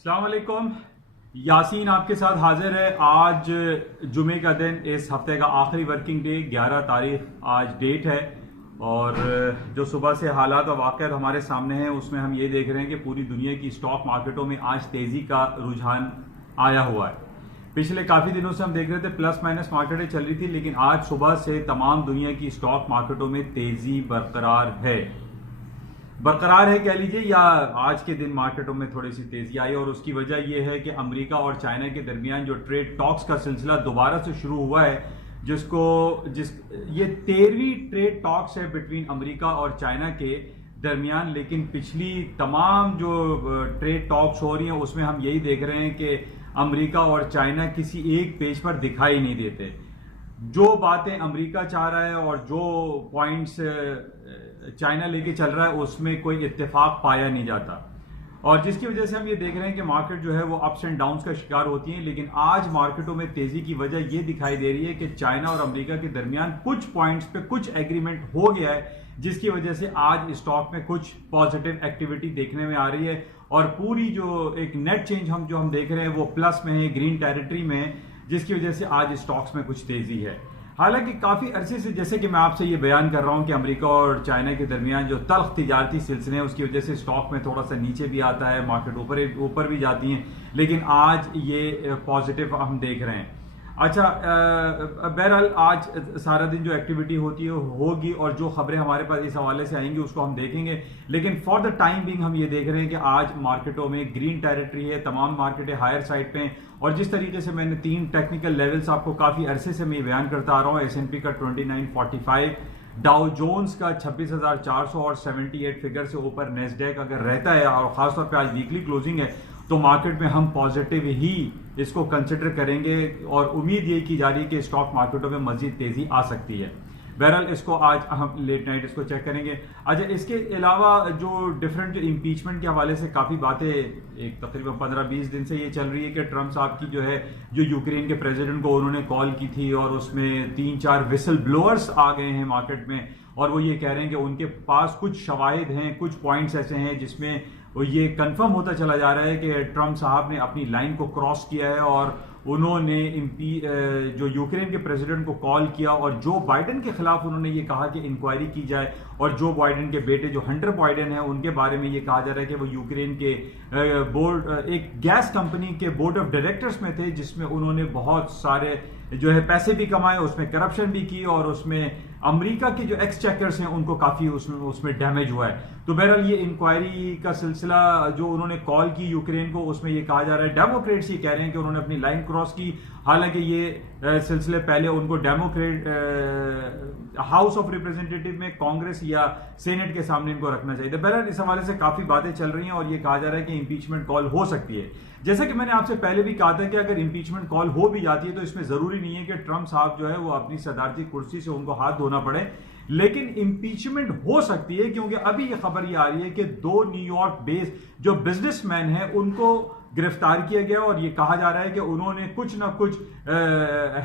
अस्सलाम वालेकुम। यासीन आपके साथ हाजिर है। आज जुमे का दिन, इस हफ्ते का आखिरी वर्किंग डे, 11 तारीख आज डेट है। और जो सुबह से हालात और वाक़यात हमारे सामने हैं उसमें हम ये देख रहे हैं कि पूरी दुनिया की स्टॉक मार्केटों में आज तेज़ी का रुझान आया हुआ है। पिछले काफ़ी दिनों से हम देख रहे थे प्लस माइनस मार्केटें चल रही थी, लेकिन आज सुबह से तमाम दुनिया की स्टॉक मार्केटों में तेज़ी बरकरार है कह लीजिए, या आज के दिन मार्केटों में थोड़ी सी तेजी आई। और उसकी वजह यह है कि अमेरिका और चाइना के दरमियान जो ट्रेड टॉक्स का सिलसिला दोबारा से शुरू हुआ है, ये 13वीं ट्रेड टॉक्स है बिटवीन अमेरिका और चाइना के दरमियान। लेकिन पिछली तमाम जो ट्रेड टॉक्स हो रही हैं उसमें हम यही देख रहे हैं कि अमेरिका और चाइना किसी एक पेज पर दिखाई नहीं देते। जो बातें अमेरिका चाह रहा है और जो पॉइंट्स चाइना लेके चल रहा है उसमें कोई इत्तेफाक पाया नहीं जाता, और जिसकी वजह से हम ये देख रहे हैं कि मार्केट जो है वो अप्स एंड डाउन्स का शिकार होती है। लेकिन आज मार्केटों में तेजी की वजह ये दिखाई दे रही है कि चाइना और अमेरिका के दरमियान कुछ पॉइंट्स पे कुछ एग्रीमेंट हो गया है, जिसकी वजह से आज स्टॉक में कुछ पॉजिटिव एक्टिविटी देखने में आ रही है। और पूरी जो एक नेट चेंज हम देख रहे हैं वो प्लस में है, ग्रीन टेरिटरी में है, जिसकी वजह से आज स्टॉक्स में कुछ तेजी है। हालांकि काफी अरसे से, जैसे कि मैं आपसे ये बयान कर रहा हूं कि अमेरिका और चाइना के दरमियान जो तल्ख तिजारती सिलसिले हैं उसकी वजह से स्टॉक में थोड़ा सा नीचे भी आता है, मार्केट ऊपर भी जाती हैं, लेकिन आज ये पॉजिटिव हम देख रहे हैं। अच्छा, बहरहाल आज सारा दिन जो एक्टिविटी होगी और जो खबरें हमारे पास इस हवाले से आएंगी उसको हम देखेंगे। लेकिन फॉर द टाइम बिंग हम ये देख रहे हैं कि आज मार्केटों में ग्रीन टेरिटरी है, तमाम मार्केटें हायर साइड पे हैं। और जिस तरीके से मैंने 3 टेक्निकल लेवल्स आपको काफी अरसे से मैं बयान करता आ रहा हूँ, S&P का 2945, डाउ जोन्स का 26,400 और 78 फिगर से ऊपर नेस्डेक अगर रहता है, और खासतौर पर आज वीकली क्लोजिंग है, तो मार्केट में हम पॉजिटिव ही इसको कंसिडर करेंगे और उम्मीद ये की जा रही है कि स्टॉक मार्केटों में मजीद तेजी आ सकती है। बहरहाल इसको आज हम लेट नाइट इसको चेक करेंगे। अच्छा, इसके अलावा जो डिफरेंट इम्पीचमेंट के हवाले से काफ़ी बातें एक तकरीबन 15-20 दिन से ये चल रही है कि ट्रंप साहब की जो है, जो यूक्रेन के प्रेसिडेंट को उन्होंने कॉल की थी और उसमें 3-4 विसल ब्लोअर्स आ गए हैं मार्केट में, और वो ये कह रहे हैं कि उनके पास कुछ शवाहिद हैं, कुछ पॉइंट्स ऐसे हैं जिसमें वो ये कंफर्म होता चला जा रहा है कि ट्रंप साहब ने अपनी लाइन को क्रॉस किया है और उन्होंने जो यूक्रेन के प्रेसिडेंट को कॉल किया और जो बाइडेन के खिलाफ उन्होंने ये कहा कि इंक्वायरी की जाए। और जो बाइडेन के बेटे जो हंटर बाइडेन है उनके बारे में ये कहा जा रहा है कि वो यूक्रेन के बोर्ड, एक गैस कंपनी के बोर्ड ऑफ डायरेक्टर्स में थे, जिसमें उन्होंने बहुत सारे जो है पैसे भी कमाए, उसमें करप्शन भी की, और उसमें अमेरिका के जो एक्सचेकर्स हैं उनको काफी उसमें डैमेज हुआ है। तो बहरहाल ये इंक्वायरी का सिलसिला जो उन्होंने कॉल की यूक्रेन को, उसमें ये कहा जा रहा है, डेमोक्रेट्स ये कह रहे हैं कि उन्होंने अपनी लाइन क्रॉस की। हालांकि ये सिलसिले पहले उनको डेमोक्रेट हाउस ऑफ रिप्रेजेंटेटिव में, कांग्रेस या सेनेट के सामने इनको रखना चाहिए। बहरहाल इस हवाले से काफी बातें चल रही हैं और ये कहा जा रहा है कि इंपीचमेंट कॉल हो सकती है। जैसा कि मैंने आपसे पहले भी कहा था कि अगर इंपीचमेंट कॉल हो भी जाती है तो इसमें जरूरी नहीं है कि ट्रंप साहब जो है वो अपनी सदारती कुर्सी से उनको हाथ धोना पड़े, लेकिन इंपीचमेंट हो सकती है, क्योंकि अभी ये खबर ये आ रही है कि 2 न्यूयॉर्क बेस्ड जो बिजनेसमैन हैं उनको गिरफ्तार किया गया, और ये कहा जा रहा है कि उन्होंने कुछ ना कुछ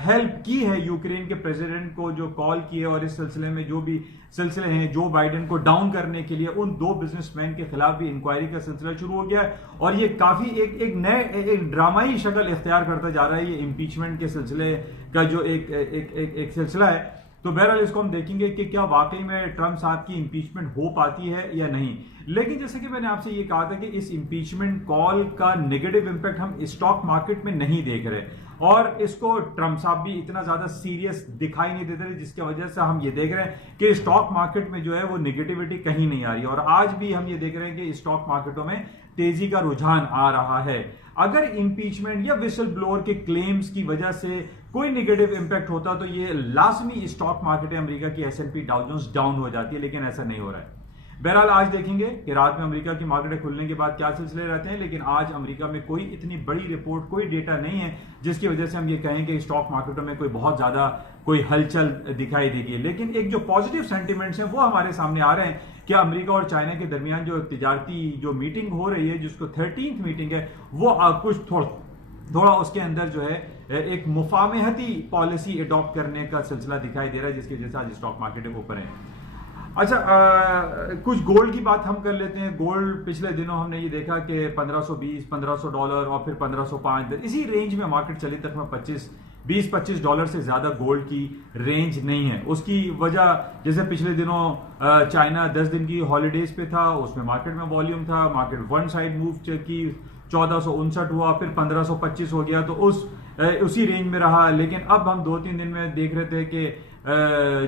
हेल्प की है यूक्रेन के प्रेसिडेंट को जो कॉल किए, और इस सिलसिले में जो भी सिलसिले हैं जो बाइडेन को डाउन करने के लिए, उन 2 बिजनेसमैन के खिलाफ भी इंक्वायरी का सिलसिला शुरू हो गया है। और ये काफी एक ड्रामाई शक्ल इख्तियार करता जा रहा है ये इंपीचमेंट के सिलसिले का जो एक सिलसिला है। तो बहरहाल इसको हम देखेंगे कि क्या वाकई में ट्रंप साहब की इंपीचमेंट हो पाती है या नहीं। लेकिन जैसे कि मैंने आपसे ये कहा था कि इस इंपीचमेंट कॉल का नेगेटिव इंपैक्ट हम स्टॉक मार्केट में नहीं देख रहे, और इसको ट्रंप साहब भी इतना ज्यादा सीरियस दिखाई नहीं देते रहे, जिसकी वजह से हम ये देख रहे हैं कि स्टॉक मार्केट में जो है वो नेगेटिविटी कहीं नहीं आ रही। और आज भी हम ये देख रहे हैं कि स्टॉक मार्केटों में तेजी का रुझान आ रहा है। अगर इंपीचमेंट या विसल ब्लोअर के क्लेम्स की वजह से कोई नेगेटिव इंपैक्ट होता तो ये लाजमी स्टॉक मार्केट अमेरिका की S&P डाउ जोन्स डाउन हो जाती है, लेकिन ऐसा नहीं हो रहा है। बहरहाल आज देखेंगे कि रात में अमेरिका की मार्केटें खुलने के बाद क्या सिलसिले रहते हैं, लेकिन आज अमेरिका में कोई इतनी बड़ी रिपोर्ट, कोई डेटा नहीं है जिसकी वजह से हम ये कहें कि स्टॉक मार्केटों में कोई बहुत ज्यादा कोई हलचल दिखाई देगी। लेकिन एक जो पॉजिटिव सेंटिमेंट्स हैं वो हमारे सामने आ रहे हैं कि अमेरिका और चाइना के दरमियान जो तिजारती जो मीटिंग हो रही है, जिसको 13th मीटिंग है, वो कुछ थोड़ा उसके अंदर जो है एक मुफाहमती पॉलिसी अडॉप्ट करने का सिलसिला दिखाई दे रहा है, जिसकी वजह से आज स्टॉक मार्केट के ऊपर है। अच्छा, कुछ गोल्ड की बात हम कर लेते हैं। गोल्ड पिछले दिनों हमने ये देखा कि 1520 $1500 और फिर 1505 इसी रेंज में मार्केट चली, तक 20-25 डॉलर से ज्यादा गोल्ड की रेंज नहीं है। उसकी वजह जैसे पिछले दिनों चाइना 10 दिन की हॉलीडेज पे था, उसमें मार्केट में वॉल्यूम था, मार्केट वन साइड मूव की 1459 हुआ, फिर 1525 हो गया, तो उसी रेंज में रहा। लेकिन अब हम 2-3 दिन में देख रहे थे कि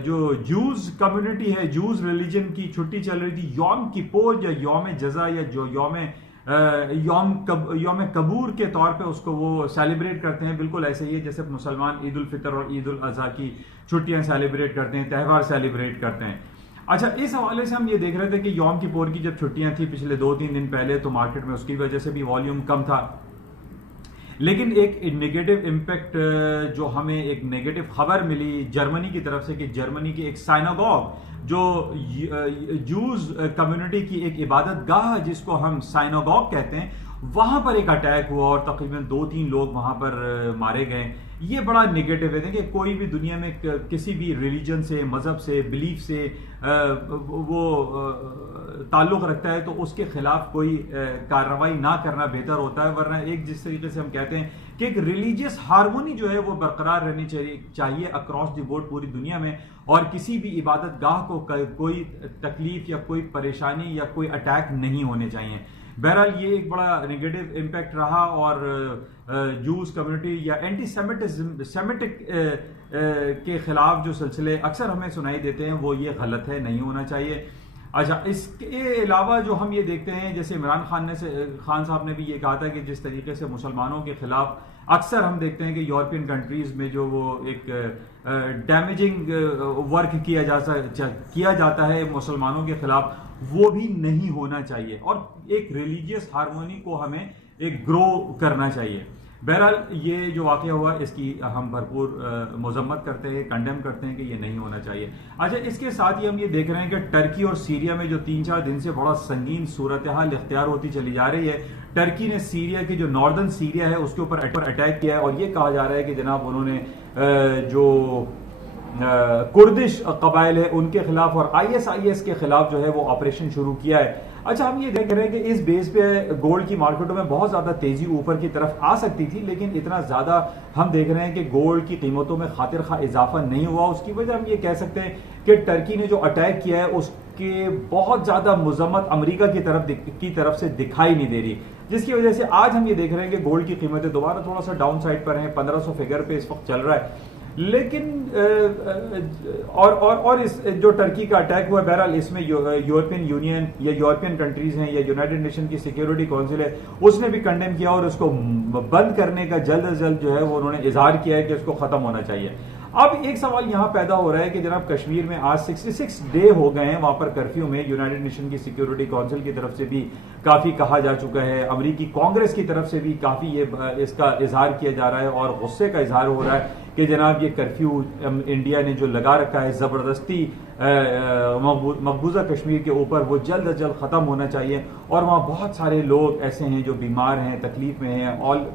जो जूज कम्युनिटी है, जूज रिलीजन की छुट्टी चल रही थी, यौम किपोर या यौम जजा या जो यौम कबूर के तौर पे उसको वो सेलिब्रेट करते हैं। बिल्कुल ऐसे ही है जैसे मुसलमान ईद उल फितर और ईद उल अजहा की छुट्टियां सेलिब्रेट करते हैं, त्यौहार सेलिब्रेट करते हैं। अच्छा, इस हवाले से हम ये देख रहे थे कि यौम किपोर की जब छुट्टियां थी पिछले 2-3 दिन पहले, तो मार्केट में उसकी वजह से भी वॉल्यूम कम था। लेकिन एक नेगेटिव इम्पैक्ट जो हमें एक नेगेटिव खबर मिली जर्मनी की तरफ से कि जर्मनी की एक साइनागॉग, जो जूज कम्युनिटी की एक इबादत गाह जिसको हम साइनागॉग कहते हैं, वहां पर एक अटैक हुआ और तकरीबन 2-3 लोग वहां पर मारे गए। ये बड़ा नेगेटिव है। देखिए, कोई भी दुनिया में किसी भी रिलीजन से, मजहब से, बिलीफ से वो ताल्लुक रखता है तो उसके खिलाफ कोई कार्रवाई ना करना बेहतर होता है। वरना एक जिस तरीके से हम कहते हैं कि एक रिलीजियस हार्मोनी जो है वो बरकरार रहनी चाहिए अक्रॉस द बोर्ड पूरी दुनिया में, और किसी भी इबादत गाह को कोई तकलीफ या कोई परेशानी या कोई अटैक नहीं होने चाहिए। बहरहाल ये एक बड़ा नेगेटिव इम्पैक्ट रहा, और जूस कम्युनिटी या एंटी सेमिटिक के खिलाफ जो सिलसिले अक्सर हमें सुनाई देते हैं वो ये गलत है, नहीं होना चाहिए। अच्छा, इसके अलावा जो हम ये देखते हैं, जैसे इमरान खान साहब ने भी ये कहा था कि जिस तरीके से मुसलमानों के खिलाफ अक्सर हम देखते हैं कि यूरोपियन कंट्रीज में जो वो एक डैमेजिंग वर्क किया जाता है मुसलमानों के खिलाफ, वो भी नहीं होना चाहिए, और एक रिलीजियस हार्मोनी को हमें एक ग्रो करना चाहिए। बहरहाल ये जो वाकया हुआ इसकी हम भरपूर मजम्मत करते हैं, कंडेम करते हैं कि ये नहीं होना चाहिए। अच्छा, इसके साथ ही हम ये देख रहे हैं कि टर्की और सीरिया में जो 3-4 दिन से बड़ा संगीन सूरत हाल इख्तियार होती चली जा रही है। टर्की ने सीरिया की जो नॉर्दर्न सीरिया है उसके ऊपर अटैक किया है, और ये कहा जा रहा है कि जनाब उन्होंने जो कुर्दिश कबाइल है उनके खिलाफ और ISIS के खिलाफ जो है वो ऑपरेशन शुरू किया है। अच्छा, हम ये देख रहे हैं कि इस बेस पे गोल्ड की मार्केटों में बहुत ज्यादा तेजी ऊपर की तरफ आ सकती थी, लेकिन इतना ज्यादा हम देख रहे हैं कि गोल्ड की कीमतों में खातिर खा इजाफा नहीं हुआ। उसकी वजह हम ये कह सकते हैं कि टर्की ने जो अटैक किया है उसके बहुत ज्यादा मुजम्मत अमेरिका की तरफ से दिखाई नहीं दे रही, जिसकी वजह से आज हम ये देख रहे हैं कि गोल्ड की कीमतें दोबारा थोड़ा सा डाउन साइड पर हैं, 1500 फिगर पे इस वक्त चल रहा है। लेकिन और इस जो टर्की का अटैक हुआ, बहरहाल इसमें यूरोपियन यूनियन या यूरोपियन कंट्रीज हैं या यूनाइटेड नेशन की सिक्योरिटी काउंसिल है, उसने भी कंडेम किया और उसको बंद करने का जल्द अज जल्द जो है वो उन्होंने इजहार किया है कि उसको खत्म होना चाहिए। अब एक सवाल यहां पैदा हो रहा है कि जनाब कश्मीर में आज 66 डे हो गए हैं वहां पर कर्फ्यू में, यूनाइटेड नेशन की सिक्योरिटी काउंसिल की तरफ से भी काफी कहा जा चुका है, अमेरिकी कांग्रेस की तरफ से भी काफी ये इसका इजहार किया जा रहा है और गुस्से का इजहार हो रहा है कि जनाब ये कर्फ्यू इंडिया ने जो लगा रखा है जबरदस्ती मकबूजा कश्मीर के ऊपर, वो जल्द अज जल्द खत्म होना चाहिए। और वहाँ बहुत सारे लोग ऐसे हैं जो बीमार हैं, तकलीफ में हैं, और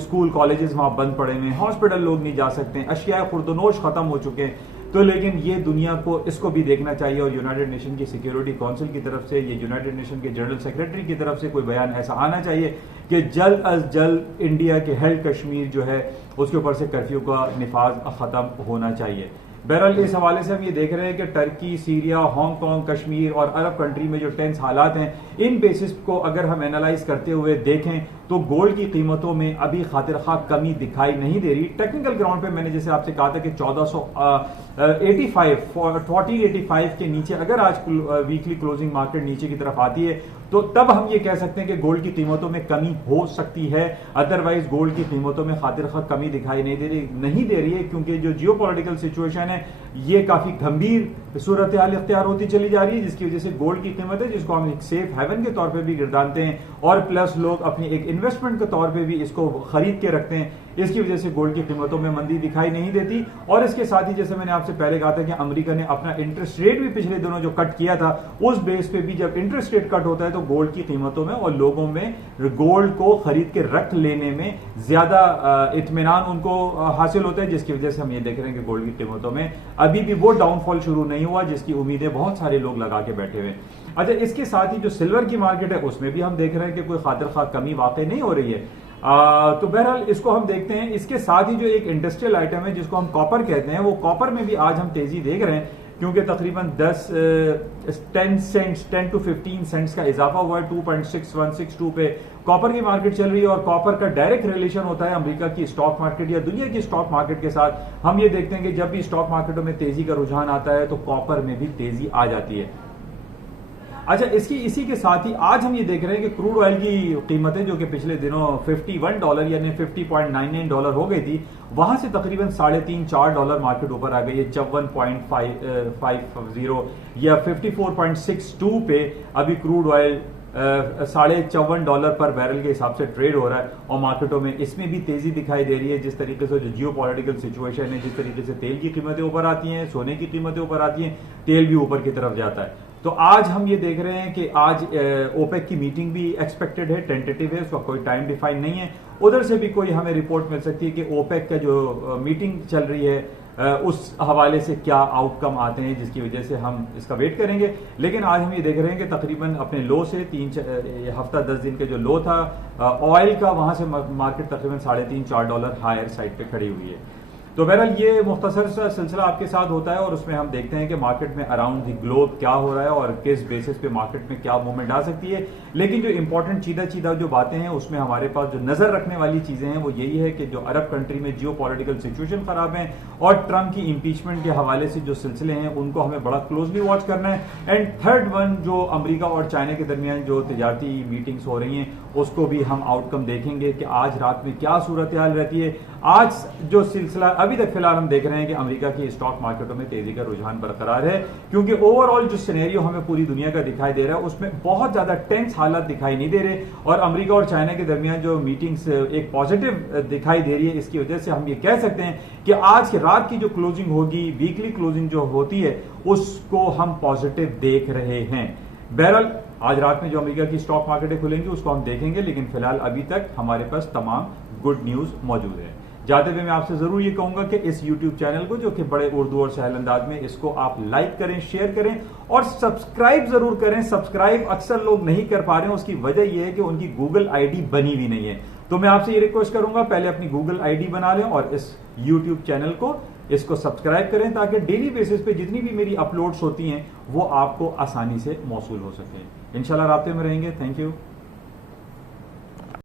स्कूल कॉलेजेस वहाँ बंद पड़े हुए हैं, हॉस्पिटल लोग नहीं जा सकते हैं, अशिया खुर्दनोश खत्म हो चुके हैं। तो लेकिन ये दुनिया को इसको भी देखना चाहिए, और यूनाइटेड नेशन की सिक्योरिटी काउंसिल की तरफ से, ये यूनाइटेड नेशन के जनरल सेक्रेटरी की तरफ से कोई बयान ऐसा आना चाहिए कि जल्द अज जल्द इंडिया के हेल्ड कश्मीर जो है उसके ऊपर से कर्फ्यू का निफाज खत्म होना चाहिए। बहरहाल इस हवाले से हम ये देख रहे हैं कि टर्की, सीरिया, हांगकांग, कश्मीर और अरब कंट्री में जो टेंस हालात हैं, इन बेसिस को अगर हम एनालाइज करते हुए देखें तो गोल्ड की कीमतों में अभी खातिर खा कमी दिखाई नहीं दे रही। टेक्निकल ग्राउंड पे मैंने जैसे आपसे कहा था कि 1485 के नीचे अगर आज वीकली क्लोजिंग मार्केट नीचे की तरफ आती है तो तब हम ये कह सकते हैं कि गोल्ड की कीमतों में कमी हो सकती है। अदरवाइज गोल्ड की कीमतों में खातिर खा कमी दिखाई नहीं दे रही है, क्योंकि जो जियोपॉलिटिकल सिचुएशन है ये काफी गंभीर सूरत हाल इख्तियार होती चली जा रही है, जिसकी वजह से गोल्ड की कीमत है जिसको हम एक सेफ हेवन के तौर पे भी गिरदानते हैं, और प्लस लोग अपनी एक इन्वेस्टमेंट के तौर पे भी इसको खरीद के रखते हैं। इसकी वजह से गोल्ड की कीमतों में मंदी दिखाई नहीं देती। और इसके साथ ही जैसे मैंने आपसे पहले कहा था कि अमेरिका ने अपना इंटरेस्ट रेट भी पिछले दिनों जो कट किया था, उस बेस पे भी जब इंटरेस्ट रेट कट होता है तो गोल्ड की कीमतों में और लोगों में गोल्ड को खरीद के रख लेने में ज्यादा इत्मीनान उनको हासिल होता है, जिसकी वजह से हम ये देख रहे हैं कि गोल्ड की कीमतों में अभी भी वो डाउनफॉल शुरू नहीं हुआ जिसकी उम्मीदें बहुत सारे लोग लगा के बैठे हुए। अच्छा, इसके साथ ही जो सिल्वर की मार्केट है उसमें भी हम देख रहे हैं कि कोई खातिर खा कमी वाकई नहीं हो रही है। तो बहरहाल इसको हम देखते हैं। इसके साथ ही जो एक इंडस्ट्रियल आइटम है जिसको हम कॉपर कहते हैं, वो कॉपर में भी आज हम तेजी देख रहे हैं क्योंकि तकरीबन 10 to 15 सेंट्स का इजाफा हुआ है। 2.6162 पे कॉपर की मार्केट चल रही है और कॉपर का डायरेक्ट रिलेशन होता है अमेरिका की स्टॉक मार्केट या दुनिया की स्टॉक मार्केट के साथ। हम ये देखते हैं कि जब भी स्टॉक मार्केटों में तेजी का रुझान आता है तो कॉपर में भी तेजी आ जाती है। अच्छा, इसी के साथ ही आज हम ये देख रहे हैं कि क्रूड ऑयल की कीमतें जो कि पिछले दिनों $51 यानी $50.99 हो गई थी, वहां से तकरीबन $3.5-4 मार्केट ऊपर आ गई है। 54.50 या 54.62 पे अभी क्रूड ऑयल $54.5 पर बैरल के हिसाब से ट्रेड हो रहा है और मार्केटों में इसमें भी तेजी दिखाई दे रही है। जिस तरीके से जो जियो पॉलिटिकल सिचुएशन है, जिस तरीके से तेल की कीमतें ऊपर आती हैं, सोने की कीमतें ऊपर आती हैं, तेल भी ऊपर की तरफ जाता है। तो आज हम ये देख रहे हैं कि आज ओपेक की मीटिंग भी एक्सपेक्टेड है, टेंटेटिव है, उसका कोई टाइम डिफाइन नहीं है। उधर से भी कोई हमें रिपोर्ट मिल सकती है कि ओपेक का जो मीटिंग चल रही है उस हवाले से क्या आउटकम आते हैं, जिसकी वजह से हम इसका वेट करेंगे। लेकिन आज हम ये देख रहे हैं कि तकरीबन अपने लो से 3 हफ्ता 10 दिन के जो लो था ऑयल का, वहां से मार्केट तकरीबन $3.5-4 हायर साइड पे खड़ी हुई है। तो बहरहाल ये मुख्तसर सा सिलसिला आपके साथ होता है और उसमें हम देखते हैं कि मार्केट में अराउंड द ग्लोब क्या हो रहा है और किस बेसिस पे मार्केट में क्या मूवमेंट आ सकती है। लेकिन जो इंपॉर्टेंट चीज़ा जो बातें हैं उसमें हमारे पास जो नजर रखने वाली चीजें हैं वो यही है कि जो अरब कंट्री में जियो पॉलिटिकल सिचुएशन खराब है और ट्रंप की इम्पीचमेंट के हवाले से जो सिलसिले हैं उनको हमें बड़ा क्लोजली वॉच करना है। एंड थर्ड वन, जो अमरीका और चाइना के दरमियान जो तजारती मीटिंग्स हो रही हैं उसको भी हम आउटकम देखेंगे कि आज रात में क्या सूरत हाल रहती है। आज जो सिलसिला अभी तक फिलहाल हम देख रहे हैं कि अमेरिका की स्टॉक मार्केटों में तेजी का रुझान बरकरार है, क्योंकि ओवरऑल जो सिनेरियो हमें पूरी दुनिया का दिखाई दे रहा है उसमें बहुत ज्यादा टेंस हालात दिखाई नहीं दे रहे और अमेरिका और चाइना के दरमियान जो मीटिंग्स एक पॉजिटिव दिखाई दे रही है। इसकी वजह से हम ये कह सकते हैं कि आज की रात की जो क्लोजिंग होगी, वीकली क्लोजिंग जो होती है, उसको हम पॉजिटिव देख रहे हैं। बहरहाल आज रात में जो अमेरिका की स्टॉक मार्केटें खुलेंगी उसको हम देखेंगे, लेकिन फिलहाल अभी तक हमारे पास तमाम गुड न्यूज मौजूद है। जाते हुए मैं आपसे जरूर ये कहूंगा कि इस YouTube चैनल को, जो कि बड़े उर्दू और सहल अंदाज में, इसको आप लाइक करें, शेयर करें और सब्सक्राइब जरूर करें। सब्सक्राइब अक्सर लोग नहीं कर पा रहे हैं, उसकी वजह यह है कि उनकी गूगल आईडी बनी हुई नहीं है। तो मैं आपसे ये रिक्वेस्ट करूंगा, पहले अपनी गूगल आईडी बना लें और इस YouTube चैनल को इसको सब्सक्राइब करें ताकि डेली बेसिस पे जितनी भी मेरी अपलोड्स होती हैं वो आपको आसानी से मौसूल हो सके। इंशाल्लाह राब्ते में रहेंगे। Thank you.